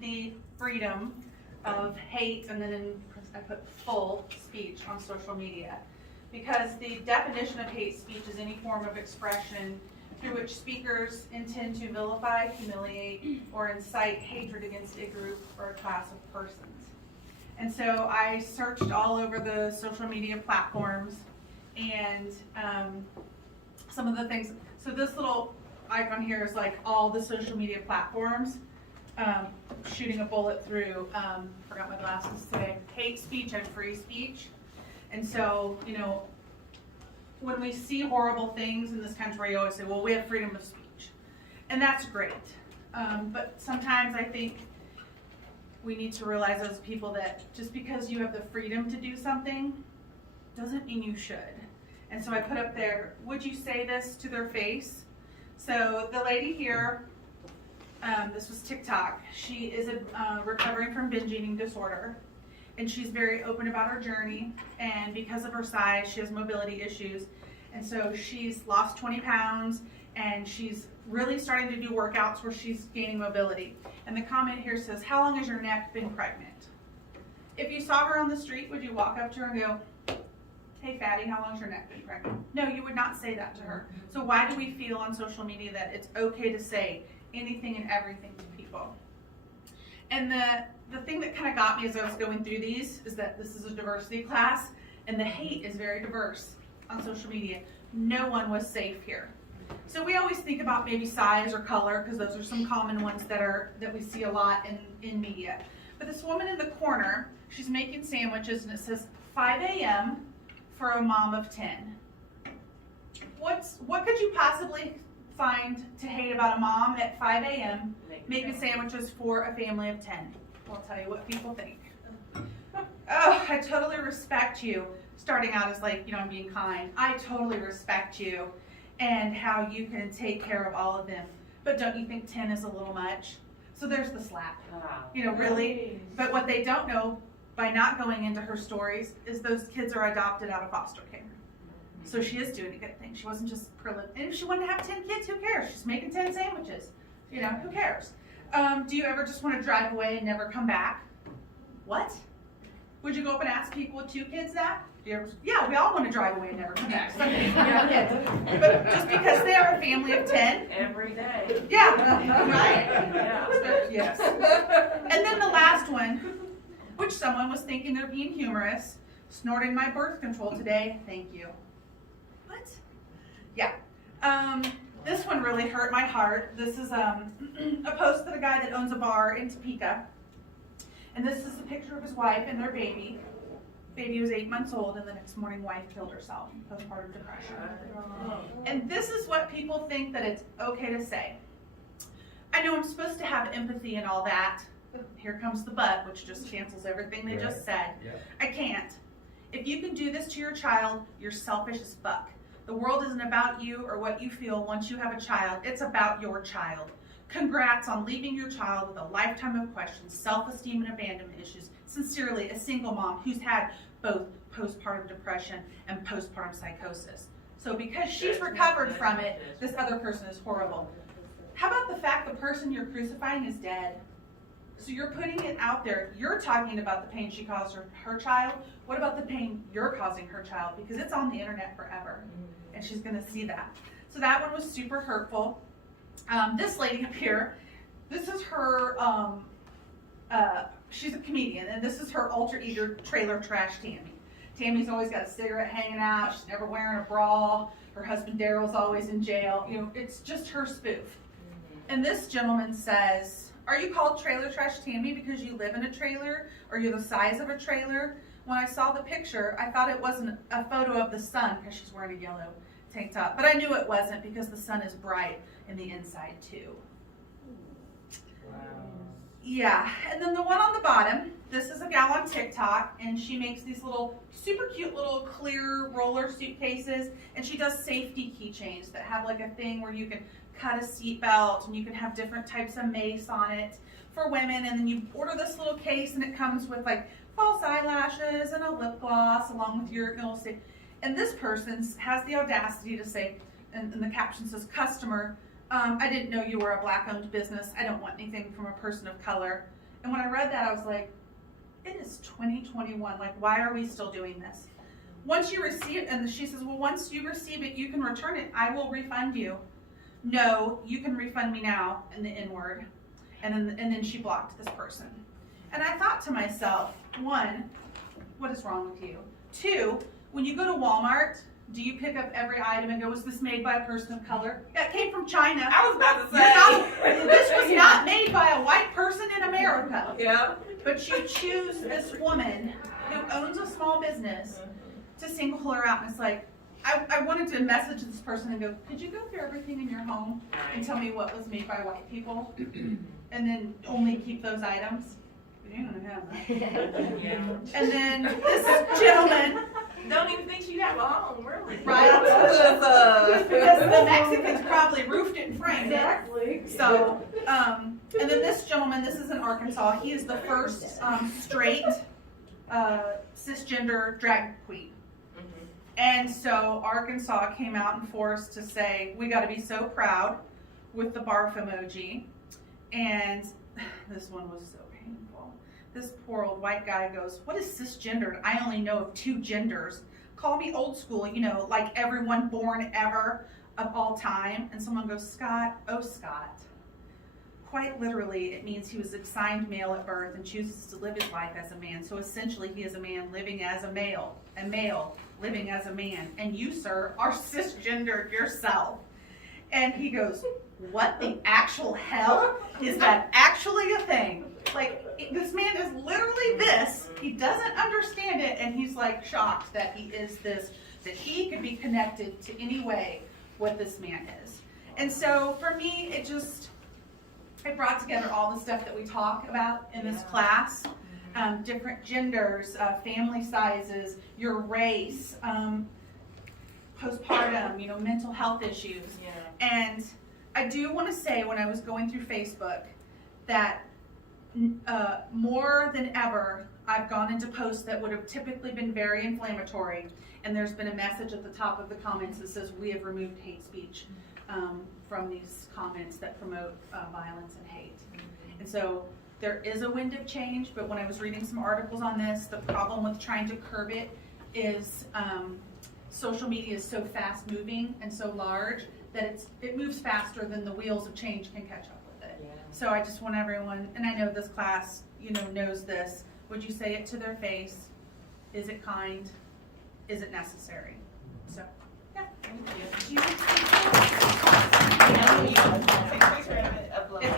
the freedom of hate, and then I put full speech on social media. Because the definition of hate speech is any form of expression through which speakers intend to vilify, humiliate, or incite hatred against a group or a class of persons. And so I searched all over the social media platforms, and some of the things, so this little icon here is like all the social media platforms, shooting a bullet through, forgot my glasses today, hate speech and free speech. And so, you know, when we see horrible things in this country, you always say, well, we have freedom of speech. And that's great. But sometimes I think we need to realize as people that just because you have the freedom to do something doesn't mean you should. And so I put up there, would you say this to their face? So the lady here, this was TikTok. She is recovering from binge eating disorder, and she's very open about her journey. And because of her size, she has mobility issues, and so she's lost 20 pounds, and she's really starting to do workouts where she's gaining mobility. And the comment here says, "How long has your neck been pregnant?" If you saw her on the street, would you walk up to her and go, "Hey fatty, how long's your neck been pregnant?" No, you would not say that to her. So why do we feel on social media that it's okay to say anything and everything to people? And the thing that kind of got me as I was going through these is that this is a diversity class, and the hate is very diverse on social media. No one was safe here. So we always think about maybe size or color, because those are some common ones that we see a lot in media. But this woman in the corner, she's making sandwiches, and it says 5 a.m. for a mom of 10. What could you possibly find to hate about a mom at 5 a.m. making sandwiches for a family of 10? I'll tell you what people think. Oh, I totally respect you. Starting out as like, you know, I'm being kind. I totally respect you and how you can take care of all of them. But don't you think 10 is a little much? So there's the slap. You know, really? But what they don't know by not going into her stories is those kids are adopted out of foster care. So she is doing a good thing. She wasn't just and if she wanted to have 10 kids, who cares? She's making 10 sandwiches. You know, who cares? Do you ever just want to drive away and never come back? What? Would you go up and ask people with 2 kids that? Yeah, we all want to drive away and never come back. But just because they are a family of 10. Every day. Yeah, right. Yeah. Yes. And then the last one, which someone was thinking they're being humorous, snorting my birth control today. Thank you. What? Yeah. This one really hurt my heart. This is a post that a guy that owns a bar in Topeka. And this is a picture of his wife and their baby. Baby was 8 months old, and the next morning wife killed herself, postpartum depression. And this is what people think that it's okay to say. I know I'm supposed to have empathy and all that. Here comes the but, which just cancels everything they just said. Yep. I can't. If you can do this to your child, you're selfish as fuck. The world isn't about you or what you feel once you have a child. It's about your child. Congrats on leaving your child with a lifetime of questions, self-esteem, and abandonment issues. Sincerely, a single mom who's had both postpartum depression and postpartum psychosis. So because she's recovered from it, this other person is horrible. How about the fact the person you're crucifying is dead? So you're putting it out there. You're talking about the pain she caused her child. What about the pain you're causing her child? Because it's on the internet forever, and she's going to see that. So that one was super hurtful. This lady up here, this is her, she's a comedian, and this is her alter ego trailer trash Tammy. Tammy's always got a cigarette hanging out. She's never wearing a bra. Her husband Daryl's always in jail. You know, it's just her spoof. And this gentleman says, "Are you called trailer trash Tammy because you live in a trailer or you're the size of a trailer? When I saw the picture, I thought it wasn't a photo of the sun," because she's wearing a yellow tank top. But I knew it wasn't because the sun is bright in the inside too. Wow. Yeah, and then the one on the bottom, this is a gal on TikTok, and she makes these little, super cute little clear roller suitcases, and she does safety keychains that have like a thing where you can cut a seat belt, and you can have different types of mace on it for women, and then you order this little case, and it comes with like false eyelashes and a lip gloss along with your little stick. And this person has the audacity to say, and the caption says, "Customer, I didn't know you were a black-owned business. I don't want anything from a person of color. And when I read that, I was like, it is 2021. Like, why are we still doing this? Once you receive it, and she says, well, once you receive it, you can return it. I will refund you. No, you can refund me now, and the N-word. And then she blocked this person. And I thought to myself, one, what is wrong with you? Two, when you go to Walmart, do you pick up every item and go, was this made by a person of color? That came from China. I was about to This was not made by a white person in America. Yeah. But you choose this woman who owns a small business to single her out. And it's like, I wanted to message this person and go, could you go through everything in your home and tell me what was made by white people? And then only keep those items? You ain't gonna have that. Yeah. And then this gentleman, Don't even think she'd have a home, really. right? Because, Because the Mexicans probably roofed it and framed it. Exactly. So, and then this gentleman, this is in Arkansas, he is the first straight cisgender drag queen. And so Arkansas came out and forced to say, we gotta be so proud with the barf emoji. And this one was so painful. This poor old white guy goes, what is cisgendered? I only know of 2 genders. Call me old school, you know, like everyone born ever of all time. And someone goes, Scott, oh Scott. Quite literally, it means he was assigned male at birth and chooses to live his life as a man. So essentially, he is a man living as a male living as a man. And you, sir, are cisgendered yourself. And he goes, what the actual hell? Is that actually a thing? Like, this man is literally this. He doesn't understand it, and he's like shocked that he is this, that he could be connected to any way what this man is. And so for me, it brought together all the stuff that we talk about in this class. Different genders, family sizes, your race, postpartum, you know, mental health issues. Yeah. And I do want to say, when I was going through Facebook, that more than ever, I've gone into posts that would have typically been very inflammatory, and there's been a message at the top of the comments that says, we have removed hate speech from these comments that promote violence and hate. And so there is a wind of change, but when I was reading some articles on this, the problem with trying to curb it is social media is so fast moving and so large that it moves faster than the wheels of change can catch up with it. Yeah. So I just want everyone, and I know this class, you know, knows this, would you say it to their face? Is it kind? Is it necessary? So, yeah. Thank you. Do you- Yeah, you-